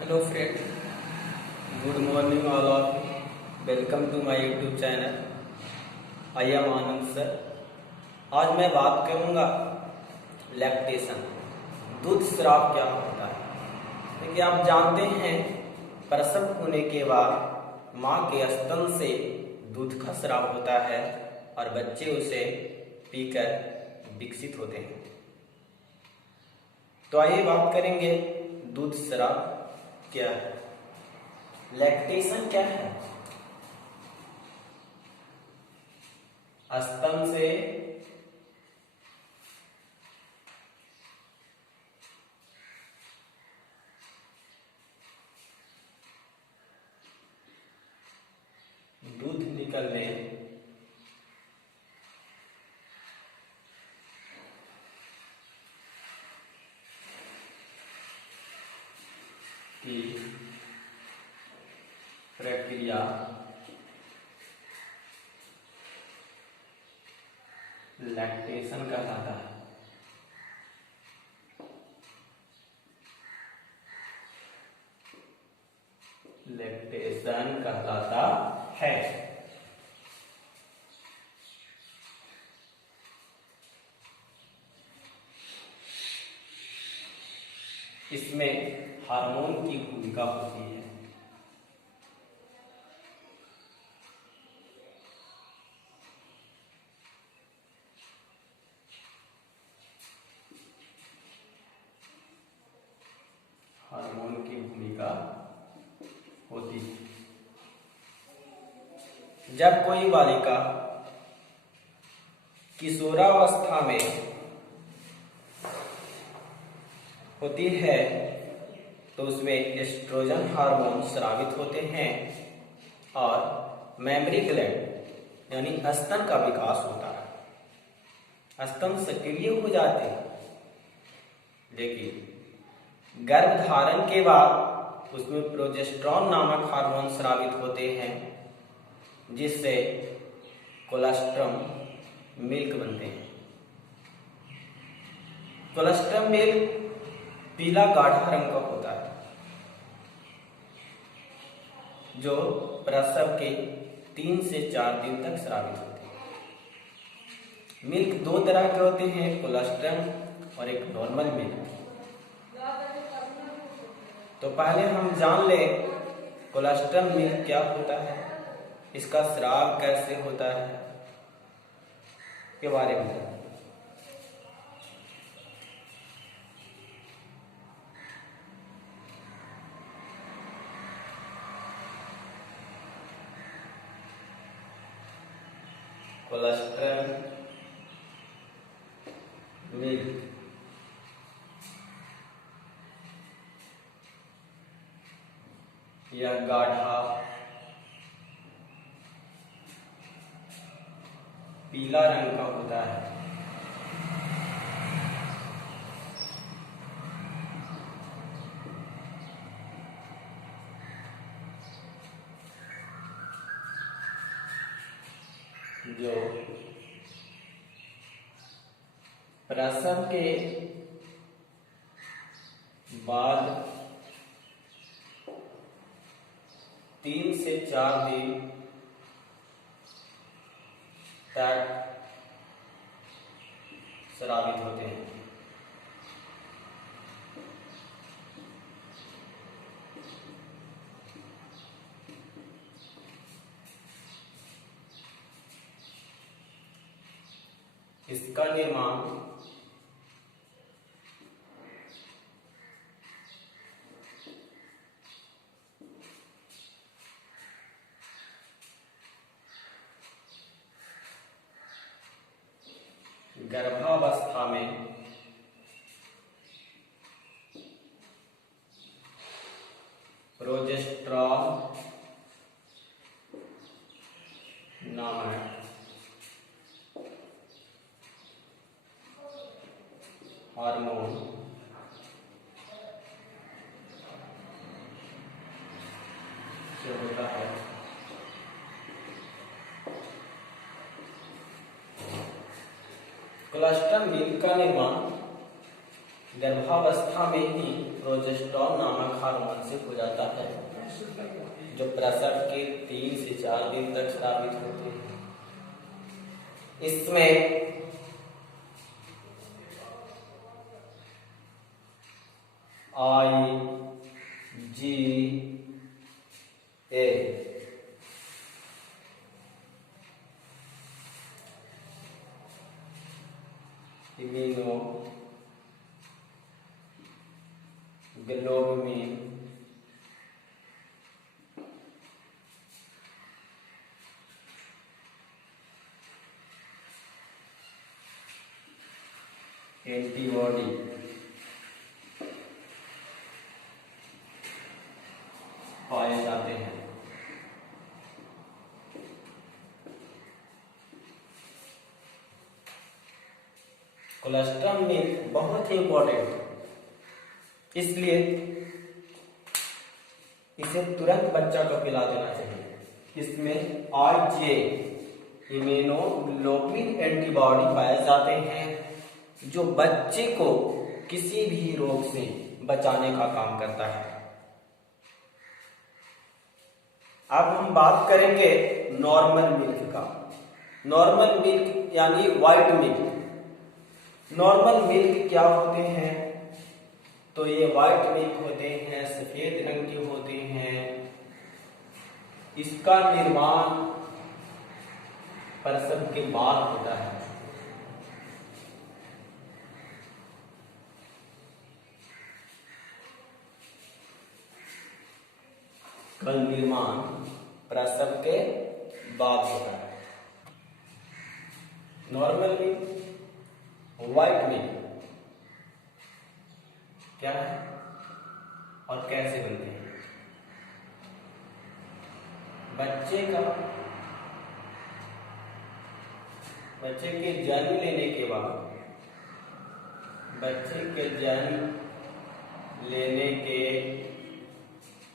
Hello friend, good morning all of, welcome to my YouTube channel. I am Anand sir. आज मैं बात करूंगा lactation, दूध स्राव क्या होता है। देखिए, आप जानते हैं प्रसव होने के बाद माँ के स्तन से दूध का स्राव होता है और बच्चे उसे पीकर विकसित होते हैं। तो आइए बात करेंगे दूध स्राव क्या है, लैक्टेशन क्या है। स्तन से दूध निकलने की प्रक्रिया लैक्टेशन कहलाता है। लैक्टेशन कहलाता है। इसमें हार्मोन की भूमिका होती है। हार्मोन की भूमिका होती है। जब कोई बालिका किशोरावस्था में होती है तो उसमें एस्ट्रोजन हार्मोन स्रावित होते हैं और मेमरी ग्लैंड यानी स्तन का विकास होता है। स्तन सक्रिय हो जाते हैं। लेकिन गर्भधारण के बाद उसमें प्रोजेस्टेरॉन नामक हार्मोन स्रावित होते हैं, जिससे कोलेस्ट्रम मिल्क बनते हैं। कोलेस्ट्रम मिल्क पीला गाढ़ा रंग का होता है, जो प्रसव के 3 से 4 दिन तक स्रावित होते हैं। मिल्क 2 तरह के होते हैं, कोलेस्ट्रम और एक नॉर्मल मिल्क। तो पहले हम जान लें कोलेस्ट्रम मिल्क क्या होता है, इसका स्राव कैसे होता है के बारे में। कोलेस्ट्रम मिल्क यह गाढ़ा पीला रंग का होता है। जो प्रसव के बाद 3 से 4 दिन तक स्रावित होते हैं। इसका निर्माण गर्भावस्था में प्रोजेस्टेरॉन नामक हार्मोन से होता है। कोलेस्ट्रम मिल्क का निर्माण गर्भावस्था में ही प्रोजेस्टेरॉन नामक हार्मोन से हो जाता है, जो प्रसव के 3 से 4 दिन तक स्रावित होते हैं। इसमें IgA इम्यूनोग्लोबुलिन, एंटीबॉडी पाए जाते हैं। कोलेस्ट्रॉल में बहुत ही इंपॉर्टेंट, इसलिए इसे तुरंत बच्चा को पिला देना चाहिए। इसमें IgA इम्यूनोग्लोबुलिन एंटीबॉडी पाए जाते हैं, जो बच्चे को किसी भी रोग से बचाने का काम करता है। अब हम बात करेंगे नॉर्मल मिल्क का। नॉर्मल मिल्क यानी व्हाइट मिल्क। नॉर्मल मिल्क क्या होते हैं? तो ये व्हाइट मिल्क होते हैं, सफेद रंग के होते हैं। इसका निर्माण प्रसव के बाद होता है। का निर्माण प्रसव के बाद होता है। नॉर्मल मिल्क, व्हाइट मिल्क क्या है और कैसे बनते हैं? बच्चे के जन्म लेने के बाद, बच्चे के जन्म लेने के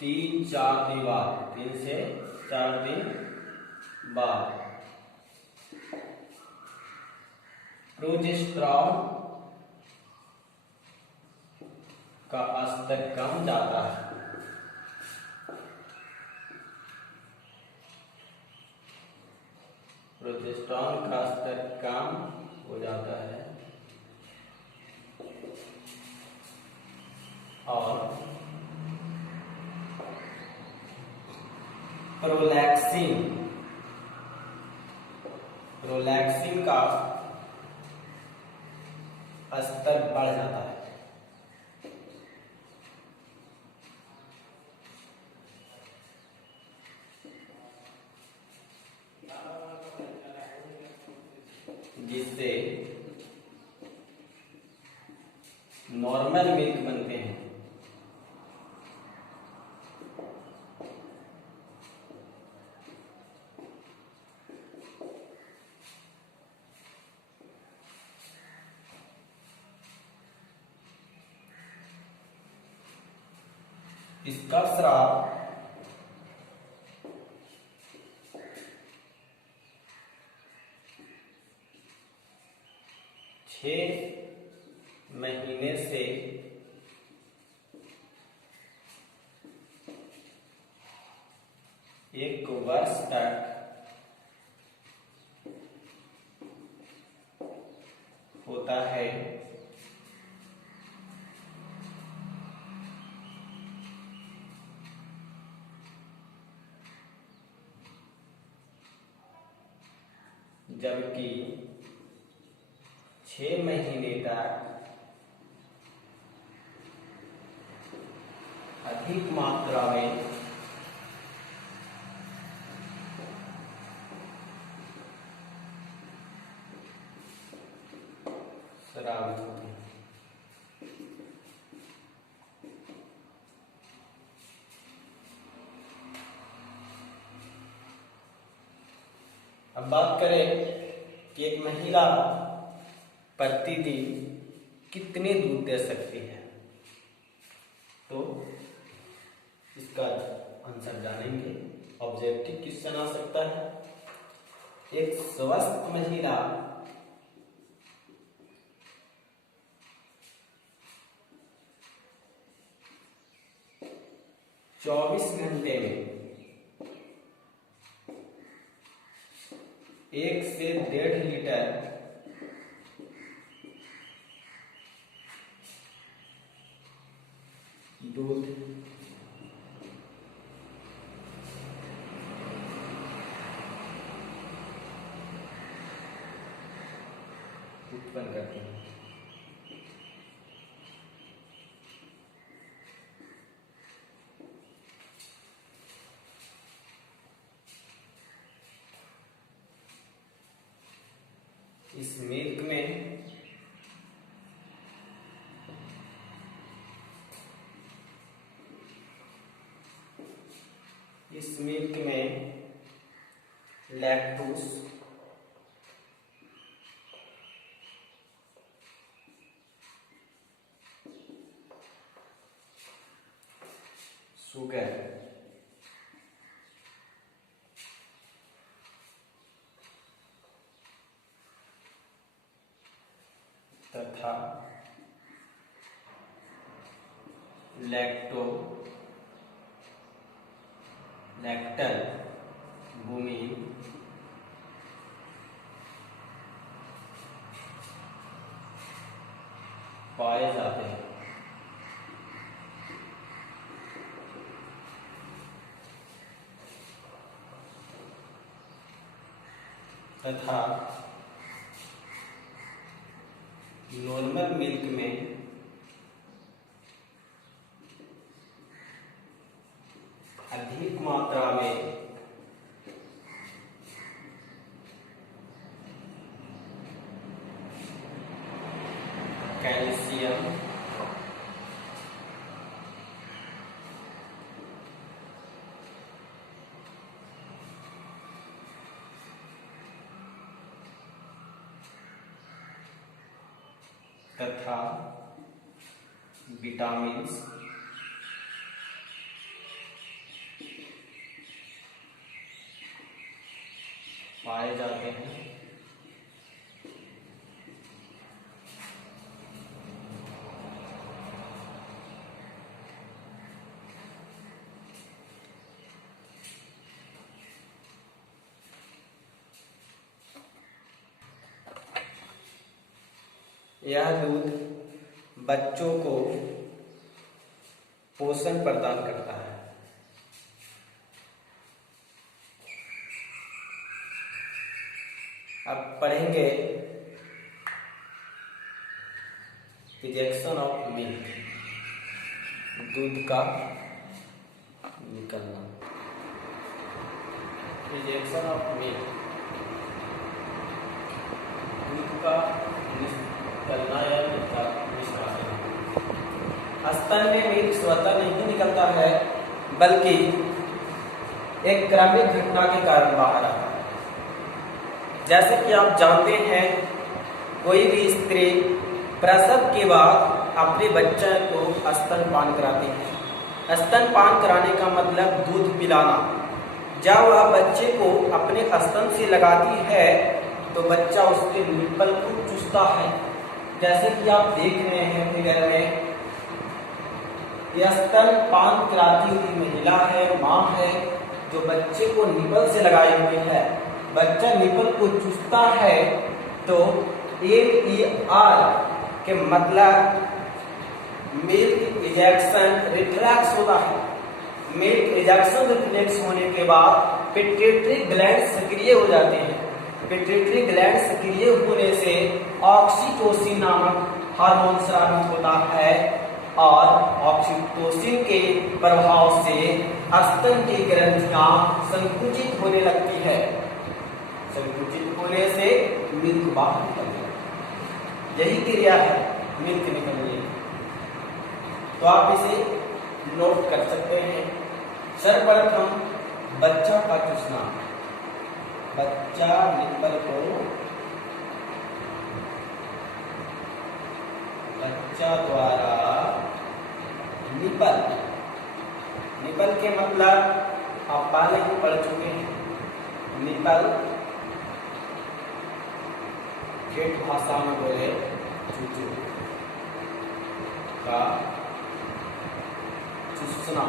3-4 दिन बाद, 3 से 4 दिन बाद प्रोजेस्टेरॉन का स्तर कम जाता है। प्रोजेस्टेरॉन का स्तर कम हो जाता है और प्रोलैक्सिन का स्तर बढ़ जाता है। जिससे नॉर्मल मिल्क बनते हैं। इसका स्राव 6 महीने से 1 वर्ष तक होता है। जबकि 6 महीने तक अधिक मात्रा में स्रावित होते हैं। अब बात करें कि एक महिला प्रतिदिन कितने दूध दे सकती है, तो इसका आंसर जानेंगे। ऑब्जेक्टिव क्वेश्चन आ सकता है। एक स्वस्थ महिला 24 घंटे में 1 से 1.5 लीटर दूध उत्पन्न करते हैं। इस मिल्क में लैक्टोज, शुगर तथा लैक्टल बुमिन पाए जाते हैं। तथा नॉर्मल मिल्क में अधिक मात्रा में कैल्शियम तथा विटामिन्स पाए जाते हैं। यह दूध बच्चों को पोषण प्रदान करता है। अब पढ़ेंगे रिजेक्शन ऑफ मिल्क, दूध का निकलना। रिजेक्शन ऑफ मिल्क, दूध का निकलना या निष्कासन। स्तन में मिल्क स्वतः नहीं निकलता है, बल्कि एक क्रमिक घटना के कारण बाहर आता है। जैसे कि आप जानते हैं, कोई भी स्त्री प्रसव के बाद अपने बच्चे को स्तनपान कराती है। स्तनपान कराने का मतलब दूध पिलाना। जब वह बच्चे को अपने स्तन से लगाती है तो बच्चा उसके निप्पल को चूसता है। जैसे कि आप देख रहे हैं फिगर में, यह स्तनपान कराती हुई महिला है, माँ है, जो बच्चे को निप्पल से लगाई हुई है। बच्चा निप्पल को चूसता है तो MER के मतलब मिल्क इजेक्शन रिफ्लेक्स होता है। मिल्क इजेक्शन रिफ्लेक्स होने के बाद पिट्यूटरी ग्लैंड सक्रिय हो जाते हैं। पिट्यूटरी ग्लैंड सक्रिय होने से ऑक्सीटोसिन नामक हार्मोन स्रावित होता है और ऑक्सीटोसिन के प्रभाव से स्तन की ग्रंथियां संकुचित होने लगती है। संकुचित होने से मिल्क बाहर निकलती है। यही क्रिया है मिल्क निकलने की। तो आप इसे नोट कर सकते हैं। सर्वप्रथम बच्चा का चूसना, बच्चा निप्पल को, बच्चा द्वारा निप्पल, निप्पल के मतलब आप पहले ही पढ़ चुके हैं। निप्पल ठेठ भाषा में बोले चूचू का चूसना,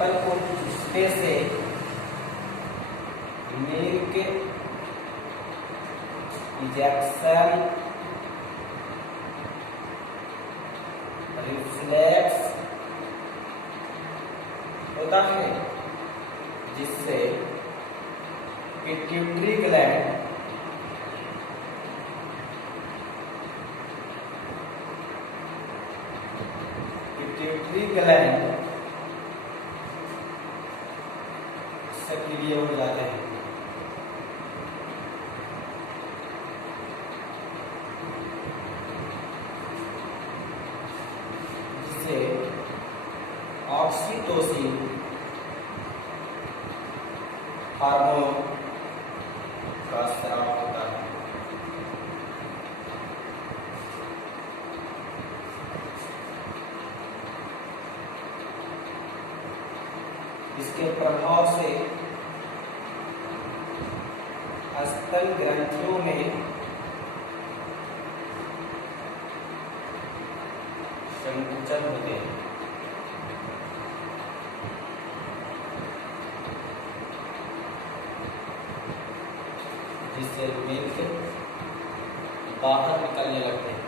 एप्पल को चूसने से मिल्क इजेक्शन रिफ्लेक्स होता है, जिससे पिट्यूटरी ग्लैंड सक्रिय हो जाते हैं। जिससे ऑक्सीटोसिन हार्मोन का स्राव होता है। इसके प्रभाव से स्तन ग्रंथियों में संकुचन होते हैं, जिससे मिल्क बाहर निकलने लगते हैं।